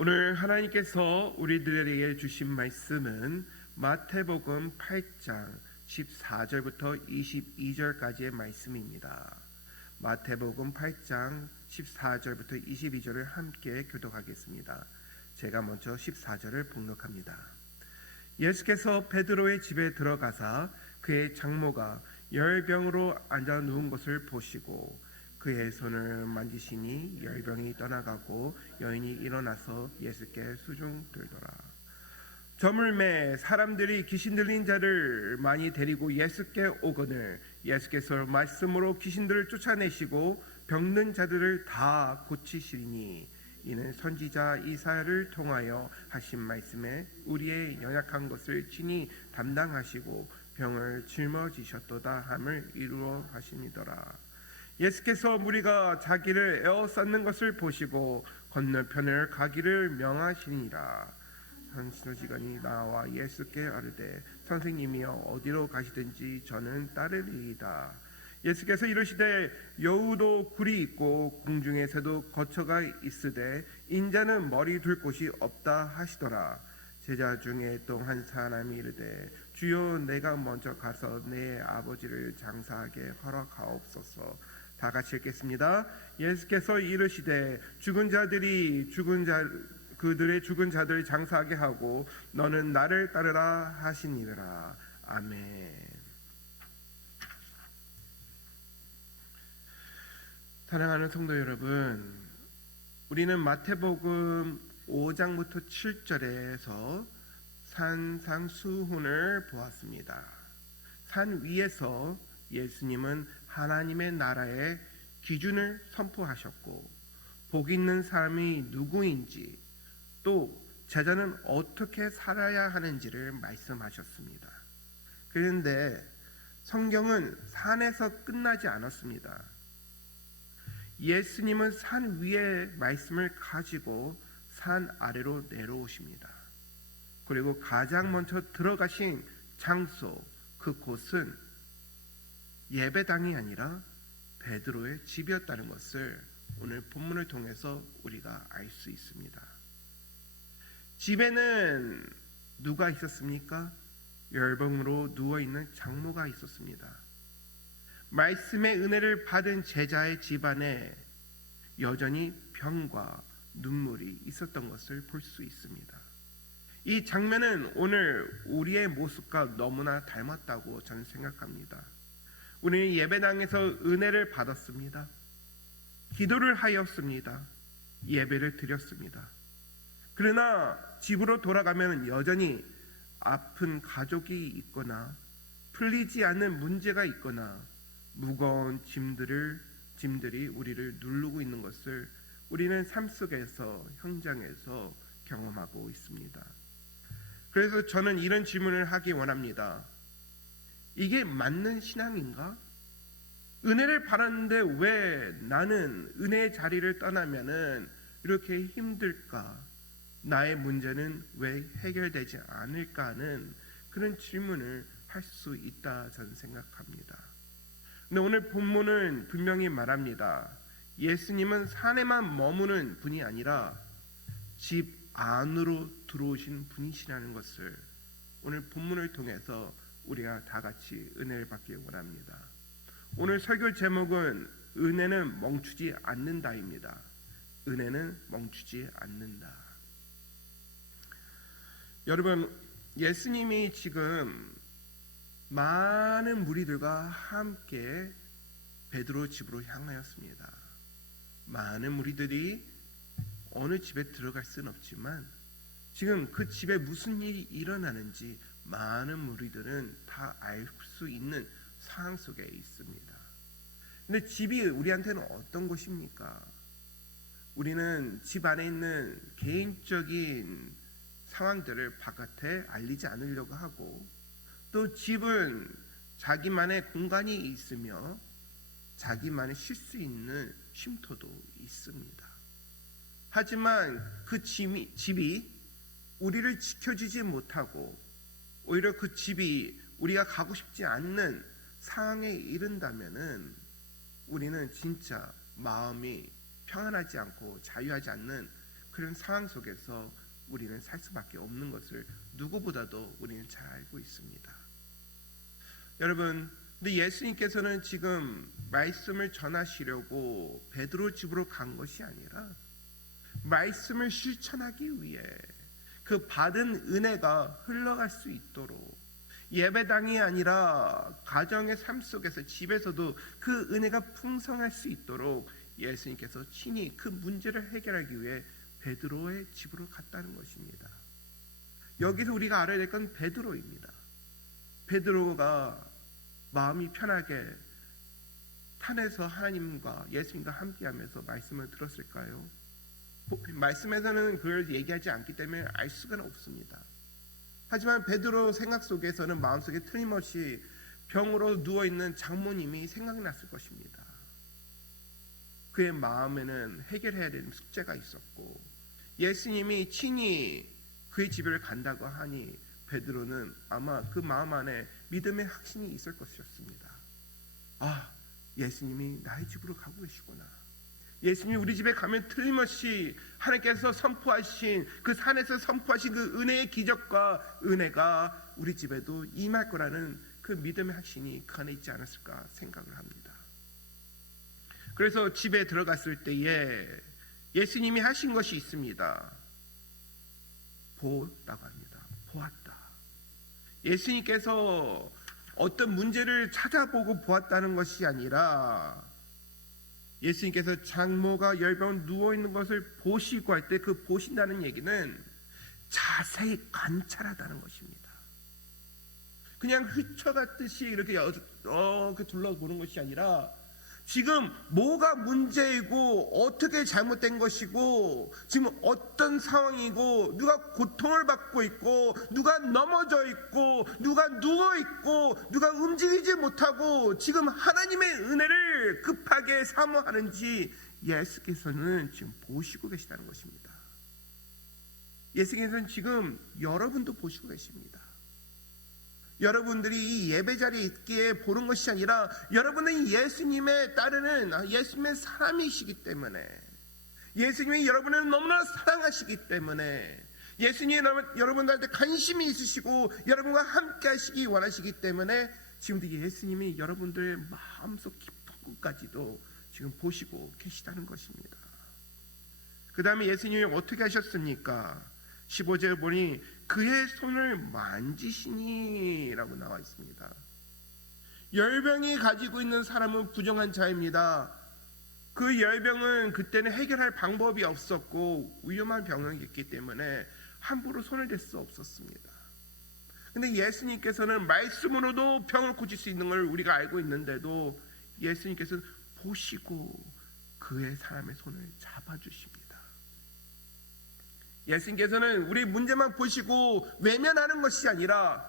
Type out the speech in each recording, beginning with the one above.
오늘 하나님께서 우리들에게 주신 말씀은 마태복음 8장 14절부터 22절까지의 말씀입니다. 마태복음 8장 14절부터 22절을 함께 교독하겠습니다. 제가 먼저 14절을 봉독합니다. 예수께서 베드로의 집에 들어가사 그의 장모가 열병으로 앉아 누운 것을 보시고 그의 손을 만지시니 열병이 떠나가고 여인이 일어나서 예수께 수중 들더라. 저물매 사람들이 귀신 들린 자를 많이 데리고 예수께 오거늘 예수께서 말씀으로 귀신들을 쫓아내시고 병든 자들을 다 고치시리니 이는 선지자 이사야를 통하여 하신 말씀에 우리의 연약한 것을 친히 담당하시고 병을 짊어지셨도다 함을 이루어 하시니더라. 예수께서 무리가 자기를 에워싸는 것을 보시고 건너편을 가기를 명하시니라. 한시노지간이 나와 예수께 아르되 선생님이여 어디로 가시든지 저는 따르리이다. 예수께서 이르시되 여우도 굴이 있고 궁중에 새도 거처가 있으되 인자는 머리 둘 곳이 없다 하시더라. 제자 중에 또 한 사람이 이르되 주여 내가 먼저 가서 내 아버지를 장사하게 허락하옵소서. 다 같이 읽겠습니다. 예수께서 이르시되 그들의 죽은 자들을 장사하게 하고 너는 나를 따르라 하시니라. 아멘. 사랑하는 성도 여러분, 우리는 마태복음 5장부터 7절에서 산상수훈을 보았습니다. 산 위에서 예수님은 하나님의 나라의 기준을 선포하셨고 복 있는 사람이 누구인지 또 제자는 어떻게 살아야 하는지를 말씀하셨습니다. 그런데 성경은 산에서 끝나지 않았습니다. 예수님은 산 위의 말씀을 가지고 산 아래로 내려오십니다. 그리고 가장 먼저 들어가신 장소, 그곳은 예배당이 아니라 베드로의 집이었다는 것을 오늘 본문을 통해서 우리가 알 수 있습니다. 집에는 누가 있었습니까? 열병으로 누워있는 장모가 있었습니다. 말씀의 은혜를 받은 제자의 집안에 여전히 병과 눈물이 있었던 것을 볼 수 있습니다. 이 장면은 오늘 우리의 모습과 너무나 닮았다고 저는 생각합니다. 우리는 예배당에서 은혜를 받았습니다. 기도를 하였습니다. 예배를 드렸습니다. 그러나 집으로 돌아가면 여전히 아픈 가족이 있거나 풀리지 않는 문제가 있거나 무거운 짐들이 우리를 누르고 있는 것을 우리는 삶 속에서 현장에서 경험하고 있습니다. 그래서 저는 이런 질문을 하기 원합니다. 이게 맞는 신앙인가? 은혜를 받았는데 왜 나는 은혜의 자리를 떠나면은 이렇게 힘들까? 나의 문제는 왜 해결되지 않을까 하는 그런 질문을 할 수 있다 저는 생각합니다. 근데 오늘 본문은 분명히 말합니다. 예수님은 산에만 머무는 분이 아니라 집 안으로 들어오신 분이시라는 것을 오늘 본문을 통해서 우리가 다 같이 은혜를 받기 원합니다. 오늘 설교 제목은 은혜는 멈추지 않는다입니다. 은혜는 멈추지 않는다. 여러분, 예수님이 지금 많은 무리들과 함께 베드로 집으로 향하였습니다. 많은 무리들이 어느 집에 들어갈 수는 없지만 지금 그 집에 무슨 일이 일어나는지 많은 무리들은 다 알 수 있는 상황 속에 있습니다. 근데 집이 우리한테는 어떤 곳입니까? 우리는 집 안에 있는 개인적인 상황들을 바깥에 알리지 않으려고 하고 또 집은 자기만의 공간이 있으며 자기만의 쉴 수 있는 쉼터도 있습니다. 하지만 그 집이 우리를 지켜주지 못하고 오히려 그 집이 우리가 가고 싶지 않는 상황에 이른다면은 우리는 진짜 마음이 평안하지 않고 자유하지 않는 그런 상황 속에서 우리는 살 수밖에 없는 것을 누구보다도 우리는 잘 알고 있습니다. 여러분, 근데 예수님께서는 지금 말씀을 전하시려고 베드로 집으로 간 것이 아니라 말씀을 실천하기 위해 그 받은 은혜가 흘러갈 수 있도록, 예배당이 아니라 가정의 삶 속에서 집에서도 그 은혜가 풍성할 수 있도록 예수님께서 친히 그 문제를 해결하기 위해 베드로의 집으로 갔다는 것입니다. 여기서 우리가 알아야 될 건 베드로입니다. 베드로가 마음이 편하게 산에서 하나님과 예수님과 함께하면서 말씀을 들었을까요? 말씀에서는 그걸 얘기하지 않기 때문에 알 수가 없습니다. 하지만 베드로 생각 속에서는 마음속에 틀림없이 병으로 누워있는 장모님이 생각났을 것입니다. 그의 마음에는 해결해야 되는 숙제가 있었고, 예수님이 친히 그의 집을 간다고 하니 베드로는 아마 그 마음 안에 믿음의 확신이 있을 것이었습니다. 아, 예수님이 나의 집으로 가고 계시구나. 예수님이 우리 집에 가면 틀림없이 하나님께서 선포하신 그 산에서 선포하신 그 은혜의 기적과 은혜가 우리 집에도 임할 거라는 그 믿음의 확신이 그 안에 있지 않았을까 생각을 합니다. 그래서 집에 들어갔을 때에 예수님이 하신 것이 있습니다. 보았다고 합니다. 보았다. 예수님께서 어떤 문제를 찾아보고 보았다는 것이 아니라 예수님께서 장모가 열병 누워있는 것을 보시고 할 때 그 보신다는 얘기는 자세히 관찰하다는 것입니다. 그냥 휘쳐갔듯이 이렇게 둘러보는 것이 아니라 지금 뭐가 문제이고 어떻게 잘못된 것이고 지금 어떤 상황이고 누가 고통을 받고 있고 누가 넘어져 있고 누가 누워 있고 누가 움직이지 못하고 지금 하나님의 은혜를 급하게 사모하는지 예수께서는 지금 보시고 계시다는 것입니다. 예수께서는 지금 여러분도 보시고 계십니다. 여러분들이 이 예배 자리에 있기에 보는 것이 아니라 여러분은 예수님에 따르는 예수님의 사람이시기 때문에, 예수님이 여러분을 너무나 사랑하시기 때문에, 예수님이 여러분들한테 관심이 있으시고 여러분과 함께 하시기 원하시기 때문에 지금도 예수님이 여러분들의 마음속 깊은 곳까지도 지금 보시고 계시다는 것입니다. 그 다음에 예수님이 어떻게 하셨습니까? 15절 보니 그의 손을 만지시니 라고 나와 있습니다. 열병이 가지고 있는 사람은 부정한 자입니다. 그 열병은 그때는 해결할 방법이 없었고 위험한 병이었기 때문에 함부로 손을 댈 수 없었습니다. 근데 예수님께서는 말씀으로도 병을 고칠 수 있는 걸 우리가 알고 있는데도 예수님께서는 보시고 그의 사람의 손을 잡아주십니다. 예수님께서는 우리 문제만 보시고 외면하는 것이 아니라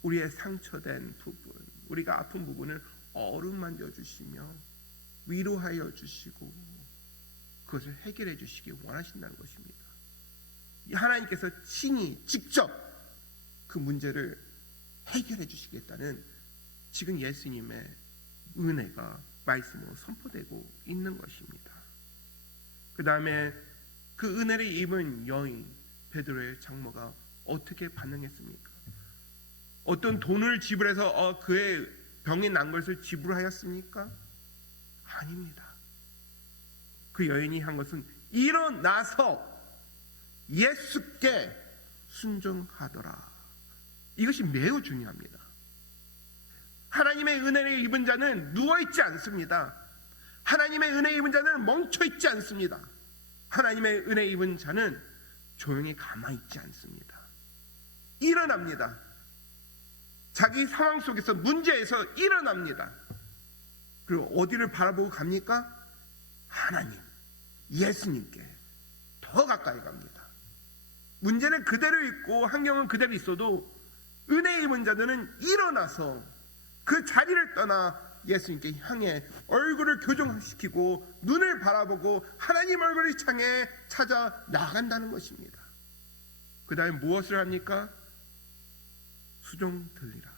우리의 상처된 부분, 우리가 아픈 부분을 어루만져 주시며 위로하여 주시고 그것을 해결해 주시기 원하신다는 것입니다. 하나님께서 친히 직접 그 문제를 해결해 주시겠다는 지금 예수님의 은혜가 말씀으로 선포되고 있는 것입니다. 그 다음에 그 은혜를 입은 여인 베드로의 장모가 어떻게 반응했습니까? 어떤 돈을 지불해서 그의 병이 난 것을 지불하였습니까? 아닙니다. 그 여인이 한 것은 일어나서 예수께 순종하더라. 이것이 매우 중요합니다. 하나님의 은혜를 입은 자는 누워있지 않습니다. 하나님의 은혜 입은 자는 멈춰있지 않습니다. 하나님의 은혜 입은 자는 조용히 가만히 있지 않습니다. 일어납니다. 자기 상황 속에서 문제에서 일어납니다. 그리고 어디를 바라보고 갑니까? 하나님, 예수님께 더 가까이 갑니다. 문제는 그대로 있고 환경은 그대로 있어도 은혜 입은 자들은 일어나서 그 자리를 떠나 예수님께 향해 얼굴을 교정시키고 눈을 바라보고 하나님 얼굴을 향해 찾아 나간다는 것입니다. 그 다음에 무엇을 합니까? 수종 들리라.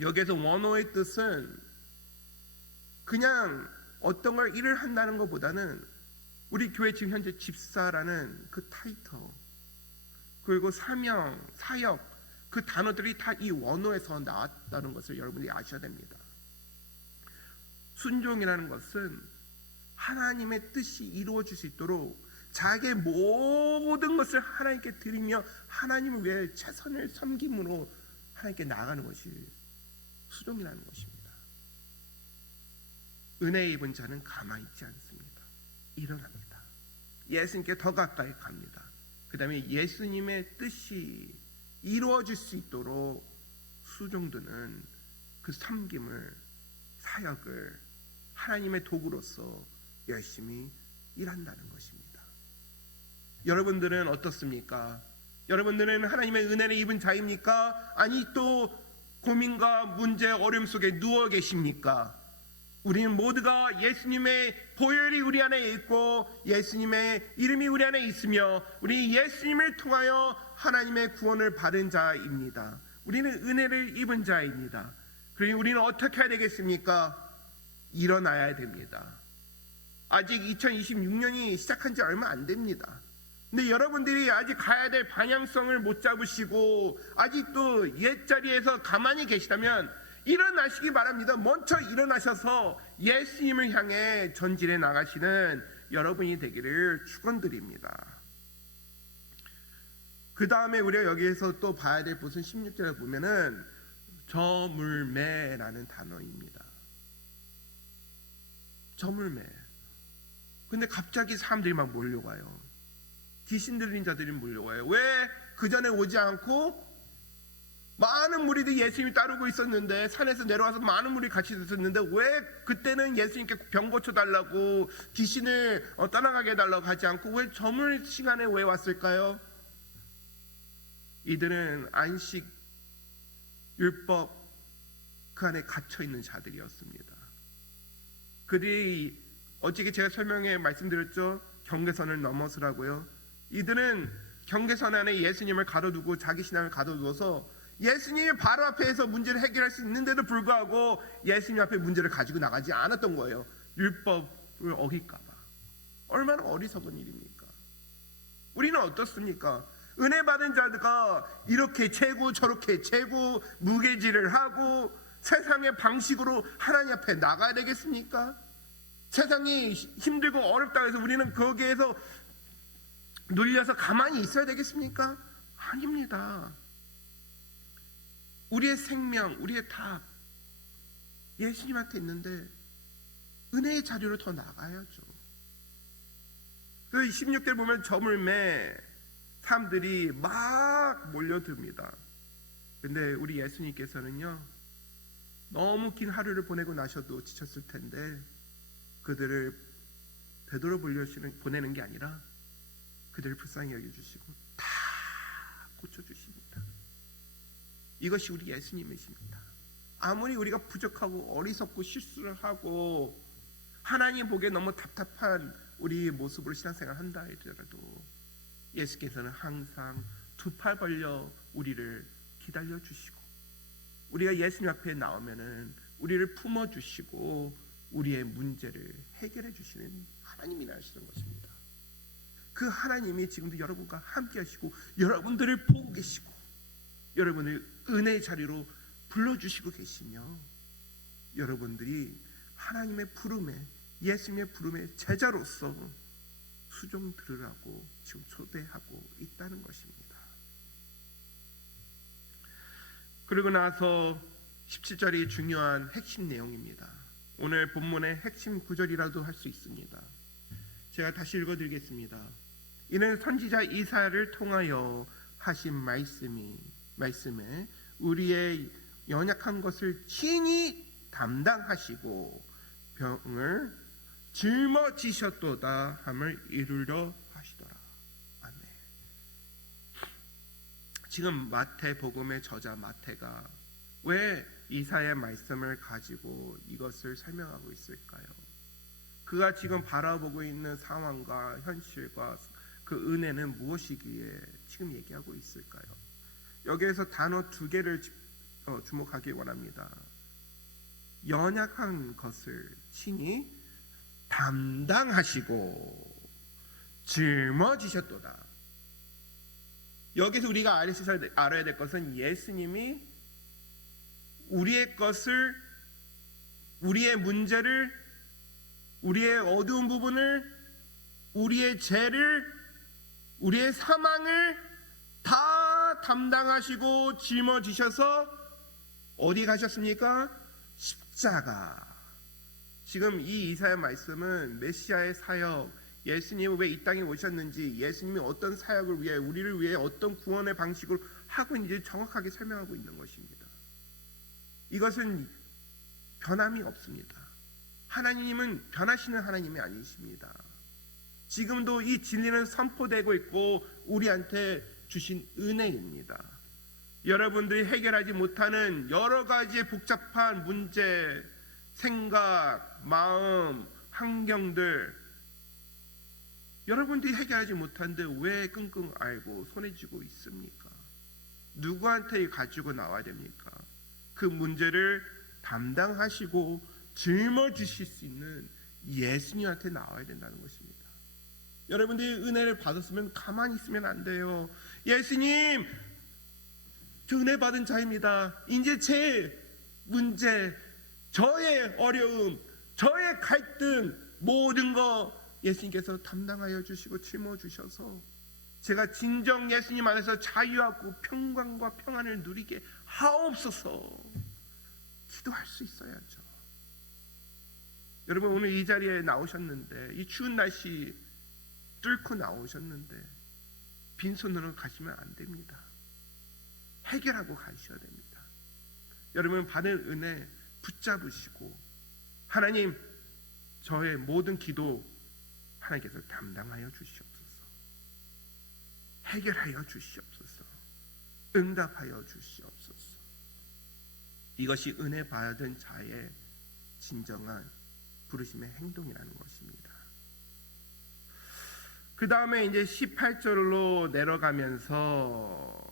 여기에서 원어의 뜻은 그냥 어떤 걸 일을 한다는 것보다는 우리 교회 지금 현재 집사라는 그 타이틀, 그리고 사명, 사역, 그 단어들이 다 이 원어에서 나왔다는 것을 여러분들이 아셔야 됩니다. 순종이라는 것은 하나님의 뜻이 이루어질 수 있도록 자기의 모든 것을 하나님께 드리며 하나님을 위해 최선을 섬김으로 하나님께 나아가는 것이 순종이라는 것입니다. 은혜 입은 자는 가만히 있지 않습니다. 일어납니다. 예수님께 더 가까이 갑니다. 그 다음에 예수님의 뜻이 이루어질 수 있도록 수종드는 그 섬김을, 사역을 하나님의 도구로서 열심히 일한다는 것입니다. 여러분들은 어떻습니까? 여러분들은 하나님의 은혜를 입은 자입니까? 아니 또 고민과 문제, 어려움 속에 누워 계십니까? 우리는 모두가 예수님의 보혈이 우리 안에 있고 예수님의 이름이 우리 안에 있으며 우리 예수님을 통하여 하나님의 구원을 받은 자입니다. 우리는 은혜를 입은 자입니다. 그러니 우리는 어떻게 해야 되겠습니까? 일어나야 됩니다. 아직 2026년이 시작한 지 얼마 안 됩니다. 근데 여러분들이 아직 가야 될 방향성을 못 잡으시고 아직도 옛자리에서 가만히 계시다면 일어나시기 바랍니다. 먼저 일어나셔서 예수님을 향해 전진해 나가시는 여러분이 되기를 축원드립니다. 그 다음에 우리가 여기에서 또 봐야 될 것은 16절에 보면은 저물매라는 단어입니다. 저물매. 근데 갑자기 사람들이 막 몰려와요. 귀신 들린 자들이 몰려와요. 왜 그 전에 오지 않고 많은 무리들이 예수님을 따르고 있었는데, 산에서 내려와서 많은 무리들이 같이 있었는데 왜 그때는 예수님께 병 고쳐달라고 귀신을 떠나가게 해달라고 하지 않고 왜 저물 시간에 왜 왔을까요? 이들은 안식 율법 그 안에 갇혀있는 자들이었습니다. 그들이 어저께 제가 설명에 말씀드렸죠. 경계선을 넘어서라고요. 이들은 경계선 안에 예수님을 가둬두고 자기 신앙을 가둬두어서 예수님이 바로 앞에서 문제를 해결할 수 있는데도 불구하고 예수님 앞에 문제를 가지고 나가지 않았던 거예요. 율법을 어길까 봐. 얼마나 어리석은 일입니까? 우리는 어떻습니까? 은혜 받은 자가 이렇게 재고 저렇게 재고 무게질을 하고 세상의 방식으로 하나님 앞에 나가야 되겠습니까? 세상이 힘들고 어렵다고 해서 우리는 거기에서 눌려서 가만히 있어야 되겠습니까? 아닙니다. 우리의 생명, 우리의 답 예수님한테 있는데 은혜의 자리로 더 나가야죠. 그 16절 보면 저물매 사람들이 막 몰려듭니다. 근데 우리 예수님께서는요, 너무 긴 하루를 보내고 나셔도 지쳤을 텐데 그들을 되돌아 보내는 게 아니라 그들을 불쌍히 여겨주시고 다 고쳐주십니다. 이것이 우리 예수님이십니다. 아무리 우리가 부족하고 어리석고 실수를 하고 하나님 보기에 너무 답답한 우리 모습으로 신앙생활을 한다 하더라도 예수께서는 항상 두 팔 벌려 우리를 기다려주시고 우리가 예수님 앞에 나오면은 우리를 품어주시고 우리의 문제를 해결해 주시는 하나님이라 하시는 것입니다. 그 하나님이 지금도 여러분과 함께 하시고 여러분들을 보고 계시고 여러분을 은혜의 자리로 불러주시고 계시며 여러분들이 하나님의 부름에 예수님의 부름의 제자로서 수종 들으라고 지금 초대하고 있다는 것입니다. 그리고 나서 17절이 중요한 핵심 내용입니다. 오늘 본문의 핵심 구절이라도 할 수 있습니다. 제가 다시 읽어드리겠습니다. 이는 선지자 이사야를 통하여 하신 말씀에 우리의 연약한 것을 친히 담당하시고 병을 짊어지셨도다 함을 이루려 하시더라. 아멘. 지금 마태복음의 저자 마태가 왜 이사야의 말씀을 가지고 이것을 설명하고 있을까요? 그가 지금 바라보고 있는 상황과 현실과 그 은혜는 무엇이기에 지금 얘기하고 있을까요? 여기에서 단어 두 개를 주목하기 원합니다. 연약한 것을 친히 담당하시고 짊어지셨도다. 여기서 우리가 알아야 될 것은 예수님이 우리의 것을, 우리의 문제를, 우리의 어두운 부분을, 우리의 죄를, 우리의 사망을 다 담당하시고 짊어지셔서 어디 가셨습니까? 십자가. 지금 이 이사야 말씀은 메시아의 사역, 예수님이 왜 이 땅에 오셨는지, 예수님이 어떤 사역을 위해, 우리를 위해 어떤 구원의 방식으로 하고 있는지 정확하게 설명하고 있는 것입니다. 이것은 변함이 없습니다. 하나님은 변하시는 하나님이 아니십니다. 지금도 이 진리는 선포되고 있고 우리한테 주신 은혜입니다. 여러분들이 해결하지 못하는 여러 가지의 복잡한 문제, 생각, 마음, 환경들, 여러분들이 해결하지 못하는데 왜 끙끙 앓고 손에 쥐고 있습니까? 누구한테 가지고 나와야 됩니까? 그 문제를 담당하시고 짊어지실 수 있는 예수님한테 나와야 된다는 것입니다. 여러분들이 은혜를 받았으면 가만히 있으면 안 돼요. 예수님, 저 은혜 받은 자입니다. 이제 제 문제, 저의 어려움, 저의 갈등, 모든 거 예수님께서 담당하여 주시고 짊어주셔서 제가 진정 예수님 안에서 자유하고 평강과 평안을 누리게 하옵소서 기도할 수 있어야죠. 여러분, 오늘 이 자리에 나오셨는데, 이 추운 날씨 뚫고 나오셨는데 빈손으로 가시면 안 됩니다. 해결하고 가셔야 됩니다. 여러분, 받은 은혜 붙잡으시고, 하나님, 저의 모든 기도 하나님께서 담당하여 주시옵소서, 해결하여 주시옵소서, 응답하여 주시옵소서. 이것이 은혜 받은 자의 진정한 부르심의 행동이라는 것입니다. 그 다음에 이제 18절로 내려가면서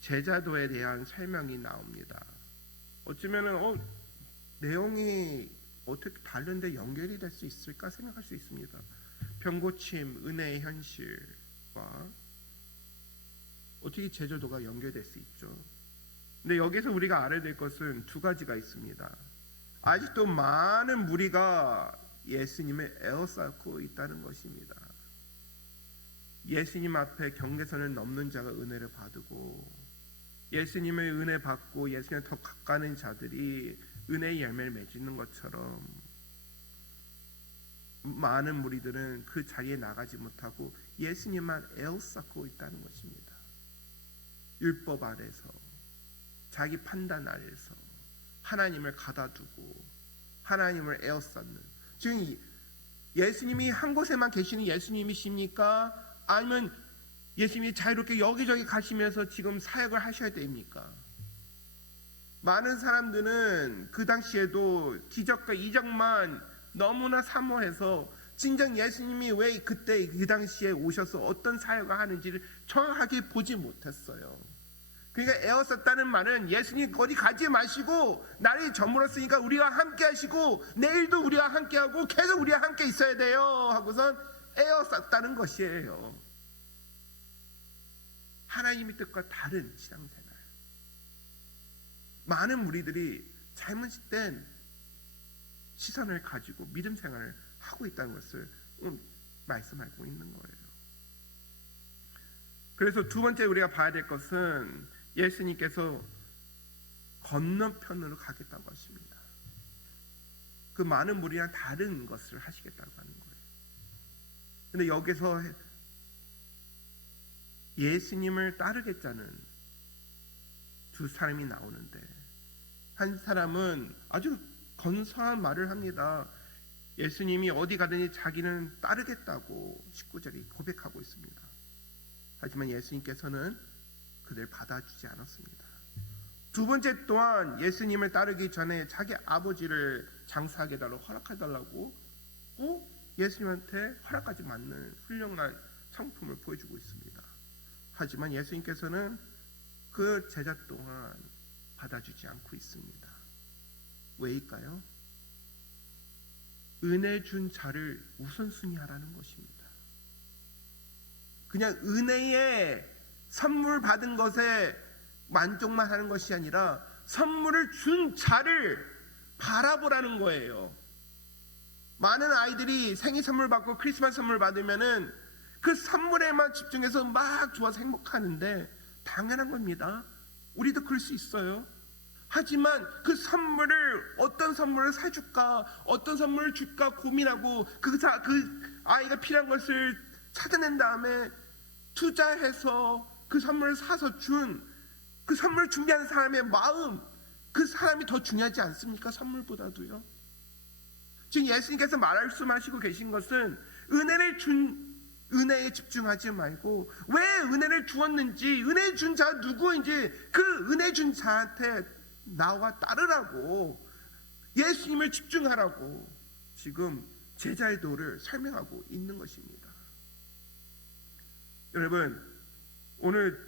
제자도에 대한 설명이 나옵니다. 어쩌면은 내용이 어떻게 다른데 연결이 될 수 있을까 생각할 수 있습니다. 병고침, 은혜의 현실과 어떻게 제자도가 연결될 수 있죠. 근데 여기서 우리가 알아야 될 것은 두 가지가 있습니다. 아직도 많은 무리가 예수님을 에워싸고 있다는 것입니다. 예수님 앞에 경계선을 넘는 자가 은혜를 받고, 예수님의 은혜 받고 예수님에 더 가까운 자들이 은혜의 열매를 맺는 것처럼 많은 무리들은 그 자리에 나가지 못하고 예수님만 에워싸고 있다는 것입니다. 율법 아래서, 자기 판단 아래서 하나님을 가다두고 하나님을 에워싸는, 지금 예수님이 한 곳에만 계시는 예수님이십니까? 아니면 예수님이 자유롭게 여기저기 가시면서 지금 사역을 하셔야 됩니까? 많은 사람들은 그 당시에도 기적과 이적만 너무나 사모해서 진정 예수님이 왜 그때 그 당시에 오셔서 어떤 사역을 하는지를 정확하게 보지 못했어요. 그러니까 에워쌌다는 말은 예수님 어디 가지 마시고 날이 저물었으니까 우리와 함께 하시고 내일도 우리와 함께 하고 계속 우리와 함께 있어야 돼요 하고선 에워쌌다는 것이에요. 하나님의 뜻과 다른 신앙생활. 많은 무리들이 잘못된 시선을 가지고 믿음 생활을 하고 있다는 것을 말씀하고 있는 거예요. 그래서 두 번째 우리가 봐야 될 것은 예수님께서 건너편으로 가겠다고 하십니다. 그 많은 무리랑 다른 것을 하시겠다고 하는 거예요. 근데 여기서 예수님을 따르겠다는 두 사람이 나오는데, 한 사람은 아주 건사한 말을 합니다. 예수님이 어디 가든지 자기는 따르겠다고 19절이 고백하고 있습니다. 하지만 예수님께서는 그들 받아주지 않았습니다. 두 번째 또한 예수님을 따르기 전에 자기 아버지를 장사하게 달라고 허락해달라고 예수님한테 허락까지 맞는 훌륭한 상품을 보여주고 있습니다. 하지만 예수님께서는 그 제자 동안 받아주지 않고 있습니다. 왜일까요? 은혜 준 자를 우선순위 하라는 것입니다. 그냥 은혜의 선물 받은 것에 만족만 하는 것이 아니라 선물을 준 자를 바라보라는 거예요. 많은 아이들이 생일 선물 받고 크리스마스 선물 받으면은 그 선물에만 집중해서 막 좋아서 행복하는데 당연한 겁니다. 우리도 그럴 수 있어요. 하지만 그 선물을 어떤 선물을 사줄까, 어떤 선물을 줄까 고민하고 그 아이가 필요한 것을 찾아낸 다음에 투자해서 그 선물을 사서 준 그 선물을 준비하는 사람의 마음, 그 사람이 더 중요하지 않습니까? 선물보다도요. 지금 예수님께서 말씀하시고 계신 것은 은혜에 집중하지 말고 왜 은혜를 주었는지, 은혜 준 자가 누구인지 그 은혜 준 자한테 나와 따르라고, 예수님을 집중하라고 지금 제자의 도를 설명하고 있는 것입니다. 여러분, 오늘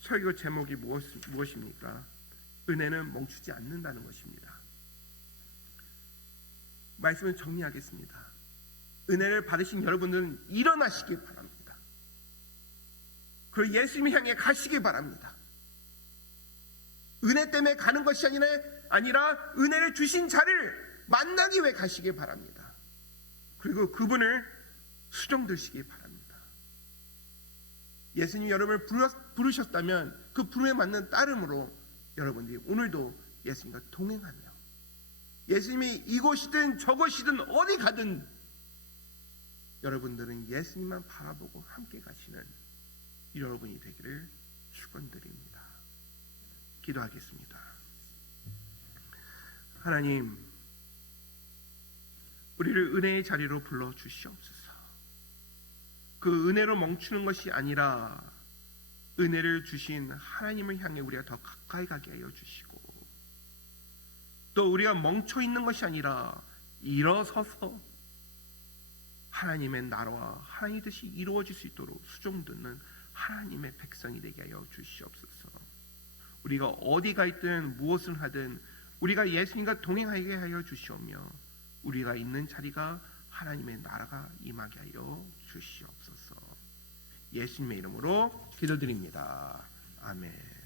설교 제목이 무엇입니까? 은혜는 멈추지 않는다는 것입니다. 말씀을 정리하겠습니다. 은혜를 받으신 여러분들은 일어나시기 바랍니다. 그리고 예수님을 향해 가시기 바랍니다. 은혜 때문에 가는 것이 아니라 은혜를 주신 자를 만나기 위해 가시기 바랍니다. 그리고 그분을 수종드시기 바랍니다. 예수님 여러분을 부르셨다면 그 부름에 맞는 따름으로 여러분들이 오늘도 예수님과 동행하며 예수님이 이곳이든 저곳이든 어디 가든 여러분들은 예수님만 바라보고 함께 가시는 여러분이 되기를 축원드립니다. 기도하겠습니다. 하나님, 우리를 은혜의 자리로 불러주시옵소서. 그 은혜로 멈추는 것이 아니라 은혜를 주신 하나님을 향해 우리가 더 가까이 가게 하여 주시고, 또 우리가 멈춰 있는 것이 아니라 일어서서 하나님의 나라와 하나님의 뜻이 이루어질 수 있도록 수종듣는 하나님의 백성이 되게 하여 주시옵소서. 우리가 어디가 있든 무엇을 하든 우리가 예수님과 동행하게 하여 주시오며 우리가 있는 자리가 하나님의 나라가 임하게 하여 주시옵소서. 예수님의 이름으로 기도드립니다. 아멘.